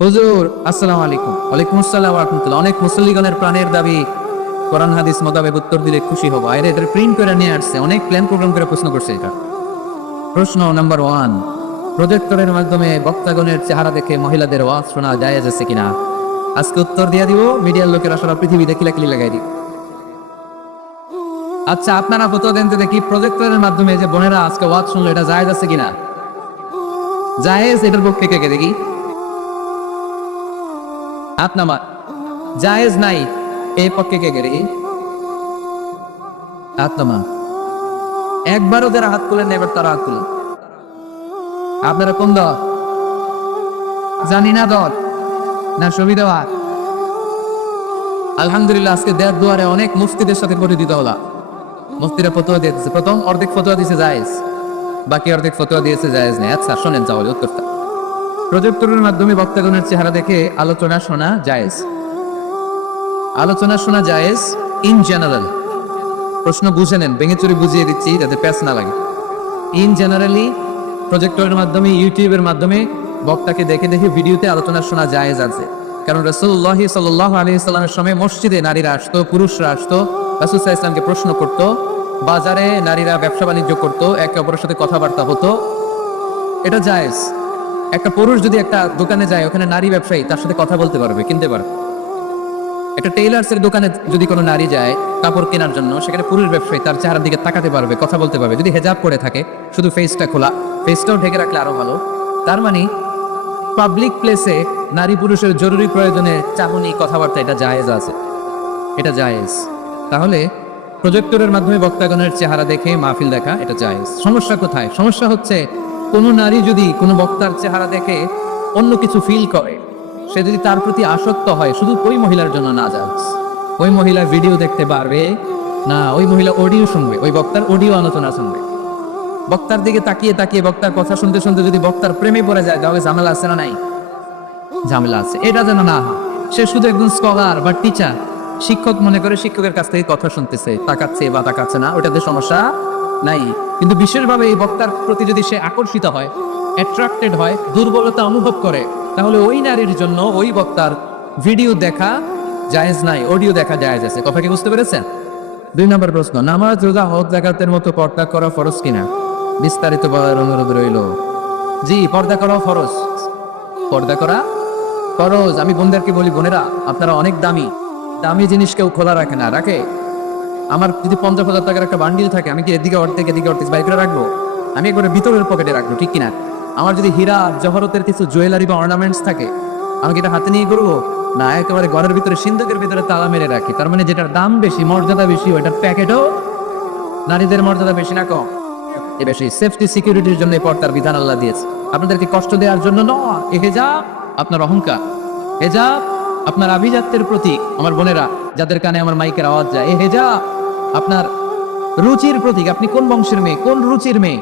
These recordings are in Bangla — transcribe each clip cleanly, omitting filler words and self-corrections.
হুজুর আসসালামু আলাইকুম। ওয়ালাইকুম আসসালাম ওয়া রাহমাতুল্লাহ। অনেক মুসল্লিগণের প্রাণের দাবি, কোরআন হাদিস মোতাবেক উত্তর দিলে খুশি হব। আরে এটা প্রিন্ট করে নিয়ে আসছে, অনেক প্ল্যান প্রোগ্রাম করে প্রশ্ন করছে। এটা প্রশ্ন নাম্বার 1, প্রজেক্টরের মাধ্যমে বক্তাগণের চেহারা দেখে মহিলাদের ওয়াজ শোনা জায়েজ আছে কিনা? আজকে উত্তর দিয়ে দিব, মিডিয়ার লোকেরা সারা পৃথিবীতে কিলাকিলি লাগাই দিব। আচ্ছা, আপনারা ফতোয়া দেন তো দেখি, প্রজেক্টরের মাধ্যমে যে বোনেরা আজকে ওয়াজ শুনলো, এটা জায়েজ আছে কিনা? জায়েজ, এটার পক্ষে কে কে দেখি হাত নামা। জায়েজ নাই, এই পক্ষে কে কে দেখি হাত নামা। একবারও যারা হাত তুলেন না, এবার তারা হাত তুলেন। আপনারা কোন দল? জানি না দল না সুবিধা। আলহামদুলিল্লাহ, আজকে দেড় দুয়ারে অনেক মুফতিদের সাথে পরিচিত হলা। মুফতিরা ফতোয়া দিয়েছে, প্রথম অর্ধেক ফতোয়া দিয়েছে জায়েজ, বাকি অর্ধেক ফতোয়া দিয়েছে জায়েজ নেই। আচ্ছা শোনেন তাহলে উত্তরটা। প্রজেক্টরের মাধ্যমে বক্তাগণের চেহারা দেখে আলোচনা শোনা জায়েজ। আলোচনা শোনা জায়েজ ইন জেনারেল। প্রশ্ন বুঝে নেন, ভেঙে চুরি বুঝিয়ে দিচ্ছি যাতে প্যাচ না লাগে। ইন জেনারেলি প্রজেক্টরের মাধ্যমে, ইউটিউবের মাধ্যমে বক্তাকে দেখে দেখে ভিডিওতে আলোচনা শোনা জায়েজ আছে। কারণ রাসূলুল্লাহ সাল্লাল্লাহু আলাইহি সাল্লামের সময় মসজিদে নারীরা আসতো, পুরুষরা আসতো, রাসূল সাল্লাল্লাহু আলাইহি সাল্লামকে প্রশ্ন করত। বাজারে নারীরা ব্যবসা বাণিজ্য করত, একে অপরের সাথে কথাবার্তা হতো, এটা জায়েজ। একটা পুরুষ যদি একটা দোকানে যায়, ওখানে নারী ব্যবসায়ী তার সাথে কথা বলতে পারবে, কিনতে পারবে। একটা টেইলার্স এর দোকানে যদি কোনো নারী যায় কাপড় কেনার জন্য, সেখানে পুরুষ ব্যবসায়ী তার চেহারার দিকে তাকাতে পারবে, কথা বলতে পারবে। যদি হেজাব পরে থাকে, শুধু ফেসটা খোলা, ফেসটাও ঢেকে রাখলে আরো ভালো। তার মানে পাবলিক প্লেসে নারী পুরুষের জরুরি প্রয়োজনে চাহনি, কথাবার্তা, এটা জায়েজ আছে, এটা জায়েজ। তাহলে প্রজেক্টরের মাধ্যমে বক্তাগণের চেহারা দেখে মাহফিল দেখা, এটা জায়েজ। সমস্যা কোথায়? সমস্যা হচ্ছে কোনো নারী যদি কোনো বক্তার চেহারা দেখে অন্য কিছু ফিল করে, সে যদি তার প্রতি আসক্ত হয়, শুধু ওই মহিলার জন্য না জায়েজ। ওই মহিলা ভিডিও দেখতে পারবে না, ওই মহিলা অডিও শুনবে, ওই বক্তার অডিও আলোচনা শুনবে। বক্তার দিকে তাকিয়ে তাকিয়ে বক্তার কথা শুনতে শুনতে যদি বক্তার প্রেমে পড়ে যায়, তাহলে ঝামেলা আছে না নাই? ঝামেলা আছে। এটা যেন না হয়। সে শুধু একজন স্কলার বা টিচার, শিক্ষক মনে করে শিক্ষকের কাছ থেকে কথা শুনতেছে, তাকাচ্ছে বা তাকাচ্ছে না, ওটাতে সমস্যা নাই। কিন্তু বিশেষভাবে এই বক্তার প্রতি যদি সে আকর্ষিত হয়, অ্যাট্রাক্টেড হয়, দুর্বলতা অনুভব করে, তাহলে ওই নারীর জন্য ওই বক্তার ভিডিও দেখা জায়েজ নাই, অডিও দেখা জায়েজ আছে। কথা কি বুঝতে পেরেছেন? 2 নম্বর প্রশ্ন, নামাজ, রোজা, হজ, যাকাতের মতো পর্দা করা ফরজ কিনা? বিস্তারিত বলার অনুরোধ রইল। জি, পর্দা করা ফরজ। পর্দা করা ফরজ। আমি বোনদেরকে বলি, বোনেরা আপনারা অনেক দামি, দামি জিনিস কেউ খোলা রাখে না। রাখে? আমার যদি 50,000 টাকার একটা বান্ডিল থাকে, আমি কি এদিকে অর্ধেক এদিকে অর্ধেক বাইর করে রাখবো? আমি একবারে ভিতরের পকেটে রাখবো, ঠিক কিনা? আমার যদি হীরা জহরতের কিছু জুয়েলারি বা অর্নামেন্টস থাকে, আমি কি এটা হাতে নিয়ে করবো? না, একেবারে ঘরের ভিতরে সিন্ধুকের ভিতরে তালা মেরে রাখি। তার মানে যেটার দাম বেশি, মর্যাদা বেশি, ওইটার প্যাকেটও নারীদের মর্যাদা বেশি না কম? এ বেশি। সেফটি সিকিউরিটির জন্য এই পর্দার বিধান আল্লাহ দিয়েছে, আপনাদেরকে কষ্ট দেওয়ার জন্য নয়। এই হেজাব আপনার অহংকার, হেজাব আপনার আভিজাত্যের প্রতীক। আমার বোনেরা যাদের কানে আমার মাইকের আওয়াজ যায়, এই হেজাব আপনার রুচির প্রতীক। আপনি কোন বংশের মেয়ে, কোন রুচির মেয়ে,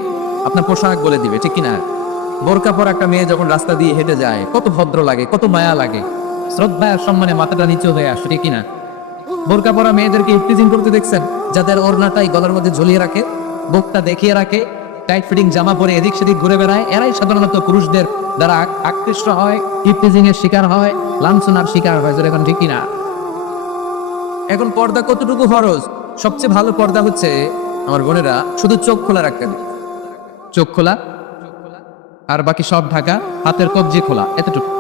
আপনার পোশাক বলে দিবে, ঠিক কিনা? বোরকা পরা একটা মেয়ে যখন রাস্তা দিয়ে হেঁটে যায়, কত ভদ্র লাগে, কত মায়া লাগে, শ্রদ্ধা আর সম্মানে মাথাটা নিচু হয়ে আসে, ঠিক কিনা? বোরকা পরা মেয়েদেরকে ইফতিজিং করতে দেখছেন, যাদের ওড়নাটাই গলার মধ্যে ঝুলিয়ে রাখে, বুকটা দেখিয়ে রাখে, টাইট ফিটিং জামা পরে এদিক সেদিক ঘুরে বেড়ায়, এরাই সাধারণত পুরুষদের দ্বারা আকৃষ্ট হয়, ইফতিজিং এর শিকার হয়, লাঞ্ছনার শিকার হয়। এখন ঠিক কিনা? এখন পর্দা কতটুকু ফরজ? সবচেয়ে ভালো পর্দা হচ্ছে আমার বোনেরা শুধু চোখ খোলা রাখতেন, চোখ খোলা আর বাকি সব ঢাকা, হাতের কবজি খোলা, এতটুকু।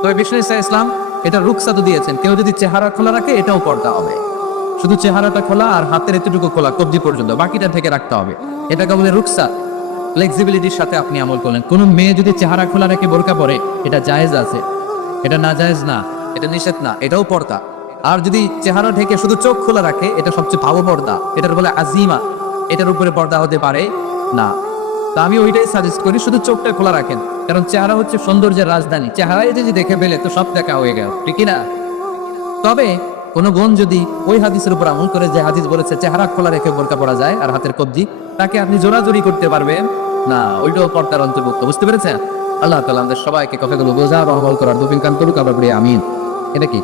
তবে বিষ্ণু ইসলাম এটা রুকসা তো দিয়েছেন, কেউ যদি চেহারা খোলা রাখে এটাও পর্দা হবে। শুধু চেহারাটা খোলা আর হাতের এতটুকু খোলা, কবজি পর্যন্ত, বাকিটা থেকে রাখতে হবে। এটাকে বলে রুকসা। ফ্লেক্সিবিলিটির সাথে আপনি আমল করলেন। কোন মেয়ে যদি চেহারা খোলা রেখে বোরকা পরে, এটা জায়েজ আছে, এটা না জায়েজ না, এটা নিষেধ না, এটাও পর্দা। আর যদি চেহারা ঢেকে শুধু চোখ খোলা রাখে, এটা সবচেয়ে ভালো পর্দা, এটার বলে আজিমা, এটার উপরে পর্দা হতে পারে না। তা আমি ওইটাই সাজেস্ট করি, শুধু চোখটা খোলা রাখেন। কারণ চেহারা হচ্ছে সৌন্দর্যের রাজধানী, চেহারায় যদি দেখে ফেলে তো সব দেখা হয়ে গেল, ঠিক না? তবে কোন বোন যদি ওই হাদিসের উপর আমল করে, যে হাদিস বলেছে চেহারা খোলা রেখে বোরকা পরা যায় আর হাতের কবজি, তাকে আপনি জোরাজোরি করতে পারবেন না, ওইটাও পর্দার অন্তর্ভুক্ত। বুঝতে পেরেছেন? আল্লাহ তাআলা আমাদের সবাইকে কথাগুলো বোঝার, আমল করার তৌফিক দান করুক। আবার আমিন। এটা কি